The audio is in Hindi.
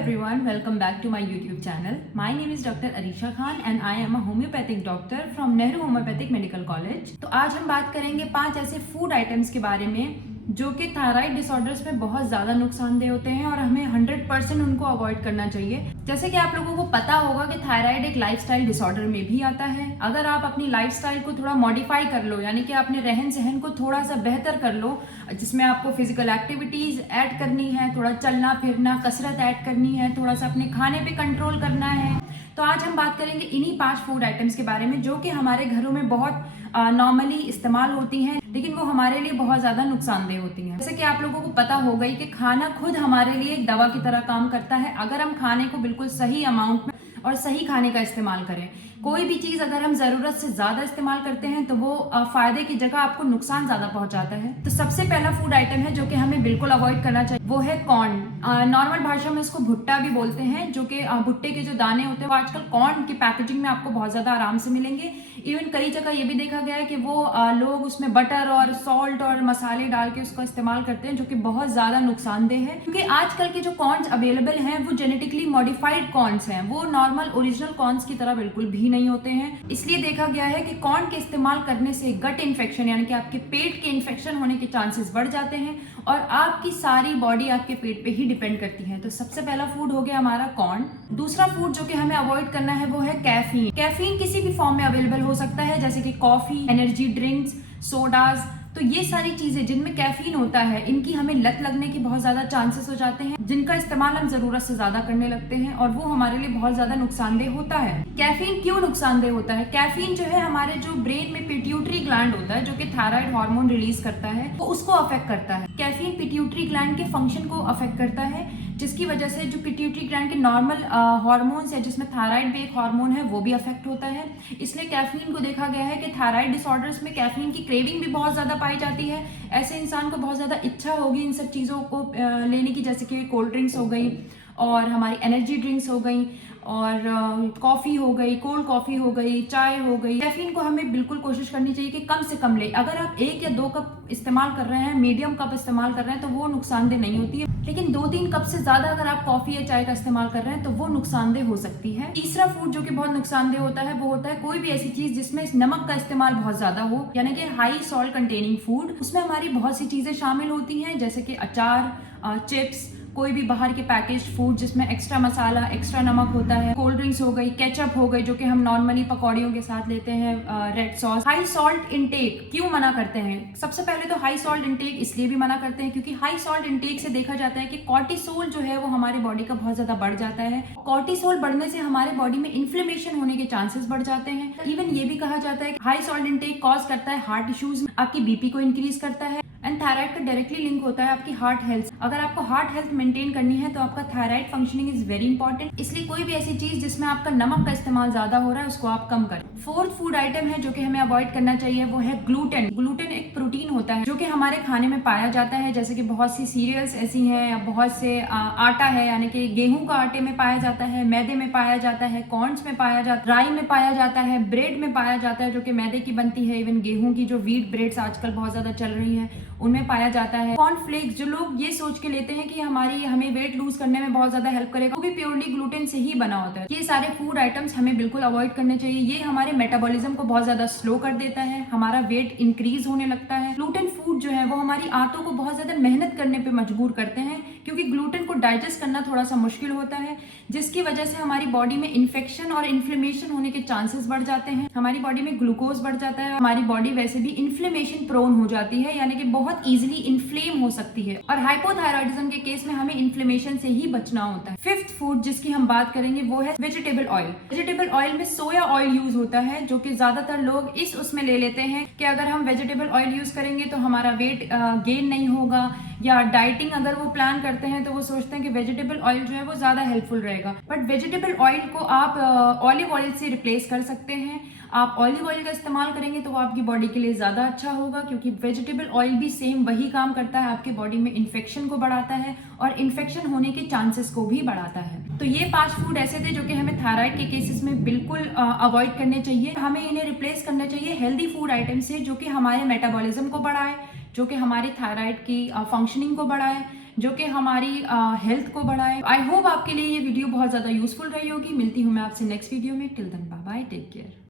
everyone, welcome back to my YouTube channel. My name is Dr. Arisha Khan and I am a homeopathic doctor from Nehru Homeopathic Medical College. तो आज हम बात करेंगे 5 ऐसे फूड आइटम्स के बारे में जो कि थायराइड डिसऑर्डर्स में बहुत ज़्यादा नुकसानदेह होते हैं और हमें 100% उनको अवॉइड करना चाहिए। जैसे कि आप लोगों को पता होगा कि थायराइड एक लाइफस्टाइल डिसऑर्डर में भी आता है। अगर आप अपनी लाइफस्टाइल को थोड़ा मॉडिफाई कर लो, यानी कि अपने रहन सहन को थोड़ा सा बेहतर कर लो, जिसमें आपको फिजिकल एक्टिविटीज़ ऐड करनी है, थोड़ा चलना फिरना कसरत ऐड करनी है, थोड़ा सा अपने खाने पे कंट्रोल करना है, तो आज हम बात करेंगे इन्हीं 5 फूड आइटम्स के बारे में जो कि हमारे घरों में बहुत नॉर्मली इस्तेमाल होती हैं, लेकिन वो हमारे लिए बहुत ज़्यादा नुकसानदेह होती हैं। जैसे कि आप लोगों को पता होगा ही कि खाना खुद हमारे लिए एक दवा की तरह काम करता है। अगर हम खाने को बिल्कुल सही अमाउंट में और सही खाने का इस्तेमाल करें, कोई भी चीज़ अगर हम ज़रूरत से ज़्यादा इस्तेमाल करते हैं तो वो फ़ायदे की जगह आपको नुकसान ज़्यादा पहुंचाता है। तो सबसे पहला फूड आइटम है जो कि हमें बिल्कुल अवॉइड करना चाहिए, वो है कॉर्न। नॉर्मल भाषा में इसको भुट्टा भी बोलते हैं, जो कि भुट्टे के जो दाने होते हैं वो आजकल कॉर्न की पैकेजिंग में आपको बहुत ज़्यादा आराम से मिलेंगे। इवन कई जगह ये भी देखा गया है कि वो लोग उसमें बटर और सॉल्ट और मसाले डाल के उसका इस्तेमाल करते हैं, जो कि बहुत ज़्यादा नुकसानदेह है। क्योंकि आजकल के जो कॉर्न्स अवेलेबल हैं वो जेनेटिकली मॉडिफाइड कॉर्न्स हैं, वो नॉर्मल ओरिजिनल कॉर्न्स की तरह बिल्कुल भी नहीं होते हैं। इसलिए देखा गया है कि कॉर्न के इस्तेमाल करने से गट इन्फेक्शन यानी कि आपके पेट के इन्फेक्शन होने के चांसेस बढ़ जाते हैं और आपकी सारी बॉडी आपके पेट पे ही डिपेंड करती है। तो सबसे पहला फूड हो गया हमारा कॉर्न। दूसरा फूड जो कि हमें अवॉइड करना है वो है कैफीन। कैफीन किसी भी फॉर्म में अवेलेबल हो सकता है, जैसे कि कॉफी, एनर्जी ड्रिंक्स, सोडाज। तो ये सारी चीजें जिनमें कैफीन होता है, इनकी हमें लत लगने की बहुत ज्यादा चांसेस हो जाते हैं, जिनका इस्तेमाल हम जरूरत से ज्यादा करने लगते हैं और वो हमारे लिए बहुत ज्यादा नुकसानदेह होता है। कैफीन क्यों नुकसानदेह होता है? कैफीन जो है हमारे जो ब्रेन में पिट्यूटरी ग्लैंड होता है, जो कि थायराइड हार्मोन रिलीज करता है, वो उसको अफेक्ट करता है। कैफीन पिट्यूटरी ग्लैंड के फंक्शन को अफेक्ट करता है, जिसकी वजह से जो पिट्यूटरी ग्लैंड के नॉर्मल हार्मोन्स है, जिसमें थायराइड भी एक हार्मोन है, वो भी अफेक्ट होता है। इसलिए कैफीन को देखा गया है कि थायराइड डिसऑर्डर्स में कैफीन की क्रेविंग भी बहुत ज्यादा पाई जाती है। ऐसे इंसान को बहुत ज्यादा इच्छा होगी इन सब चीजों को लेने की, जैसे कि कोल्ड ड्रिंक्स हो गई और हमारी एनर्जी ड्रिंक्स हो गई और कॉफ़ी हो गई, कोल्ड कॉफ़ी हो गई, चाय हो गई। कैफीन को हमें बिल्कुल कोशिश करनी चाहिए कि कम से कम ले। अगर आप 1 या 2 कप इस्तेमाल कर रहे हैं, मीडियम कप इस्तेमाल कर रहे हैं, तो वो नुकसानदेह नहीं होती है। लेकिन 2-3 कप से ज़्यादा अगर आप कॉफ़ी या चाय का इस्तेमाल कर रहे हैं तो वो नुकसानदेह हो सकती है। तीसरा फूड जो कि बहुत नुकसानदेह होता है वो होता है कोई भी ऐसी चीज़ जिसमें नमक का इस्तेमाल बहुत ज़्यादा हो, यानी कि हाई सॉल्ट कंटेनिंग फूड। उसमें हमारी बहुत सी चीज़ें शामिल होती हैं, जैसे कि अचार, चिप्स, कोई भी बाहर के पैकेज फूड जिसमें एक्स्ट्रा मसाला, एक्स्ट्रा नमक होता है, कोल्ड ड्रिंक्स हो गई, केचप हो गई जो कि हम नॉर्मली पकौड़ियों के साथ लेते हैं, red sauce. High salt intake क्यों मना करते हैं? सबसे पहले तो हाई सॉल्ट इंटेक इसलिए भी मना करते हैं क्योंकि हाई सॉल्ट इंटेक से देखा जाता है कि कॉर्टिसोल जो है वो हमारे बॉडी का बहुत ज्यादा बढ़ जाता है। कॉर्टिसोल बढ़ने से हमारे बॉडी में इन्फ्लेमेशन होने के चांसेस बढ़ जाते हैं। इवन ये भी कहा जाता है कि हाई सॉल्ट इंटेक कॉज करता है हार्ट इश्यूज, आपकी बीपी को इंक्रीज करता है एंड थायराइड का डायरेक्टली लिंक होता है आपकी हार्ट हेल्थ। अगर आपको हार्ट हेल्थ मेंटेन करनी है तो आपका thyroid functioning is very important. इसलिए कोई भी ऐसी चीज जिसमें आपका नमक का इस्तेमाल ज्यादा हो रहा है उसको आप कम करें। फोर्थ फूड आइटम है जो कि हमें अवॉइड करना चाहिए वो है ग्लूटेन। ग्लूटेन एक प्रोटीन होता है जो कि हमारे खाने में पाया जाता है, जैसे कि बहुत सी सीरियल्स ऐसी हैं, बहुत से आटा है यानी कि गेहूं का आटे में पाया जाता है, मैदे में पाया जाता है, कॉर्न्स में पाया जाता है, राई में पाया जाता है, ब्रेड में पाया जाता है जो कि मैदे की बनती है। इवन गेहूं की जो व्हीट ब्रेड्स आजकल बहुत ज्यादा चल रही है उनमें पाया जाता है। कॉर्नफ्लेक्स जो लोग ये सोच के लेते हैं कि हमें वेट लूज करने में बहुत ज्यादा हेल्प करेगा, वो भी प्योरली ग्लूटेन से ही बना होता है। ये सारे फूड आइटम्स हमें बिल्कुल अवॉइड करने चाहिए। ये हमारे मेटाबॉलिज्म को बहुत ज्यादा स्लो कर देता है, हमारा वेट इंक्रीज होने लगता है। ग्लूटेन फूड जो है वो हमारी आंतों को बहुत ज्यादा मेहनत करने पे मजबूर करते हैं, क्योंकि ग्लूटेन को डाइजेस्ट करना थोड़ा सा मुश्किल होता है, जिसकी वजह से हमारी बॉडी में इन्फेक्शन और इन्फ्लेमेशन होने के चांसेस बढ़ जाते हैं। हमारी बॉडी में ग्लूकोज बढ़ जाता है, हमारी बॉडी वैसे भी इन्फ्लेमेशन प्रोन हो जाती है, यानी कि बहुत इजीली इन्फ्लेम हो सकती है और हाइपोथायराइडिज्म के केस में हमें इन्फ्लेमेशन से ही बचना होता है। फिफ्थ फूड जिसकी हम बात करेंगे वो है वेजिटेबल ऑयल। वेजिटेबल ऑयल में सोया ऑयल यूज होता है, जो कि ज्यादातर लोग उसमें ले लेते हैं कि अगर हम वेजिटेबल ऑयल यूज करेंगे तो हमारा वेट गेन नहीं होगा, या डाइटिंग अगर वो प्लान करते हैं तो वो सोचते हैं कि वेजिटेबल ऑयल जो है वो ज्यादा हेल्पफुल रहेगा। बट वेजिटेबल ऑयल को आप ऑलिव ऑयल से रिप्लेस कर सकते हैं। आप ऑलिव ऑयल का इस्तेमाल करेंगे तो वो आपकी बॉडी के लिए ज्यादा अच्छा होगा, क्योंकि वेजिटेबल ऑयल भी सेम वही काम करता है, आपकी बॉडी में इन्फेक्शन को बढ़ाता है और इन्फेक्शन होने के चांसेस को भी बढ़ाता है। तो ये 5 फूड ऐसे थे जो कि हमें थायराइड के केसेस में बिल्कुल अवॉइड करने चाहिए। हमें इन्हें रिप्लेस करना चाहिए हेल्दी फूड आइटम से, जो कि हमारे मेटाबॉलिज्म को बढ़ाए, जो कि हमारी थायराइड की फंक्शनिंग को बढ़ाए, जो कि हमारी हेल्थ को बढ़ाए। आई होप आपके लिए ये वीडियो बहुत ज़्यादा यूजफुल रही होगी। मिलती हूँ मैं आपसे नेक्स्ट वीडियो में। Till then bye bye, take care.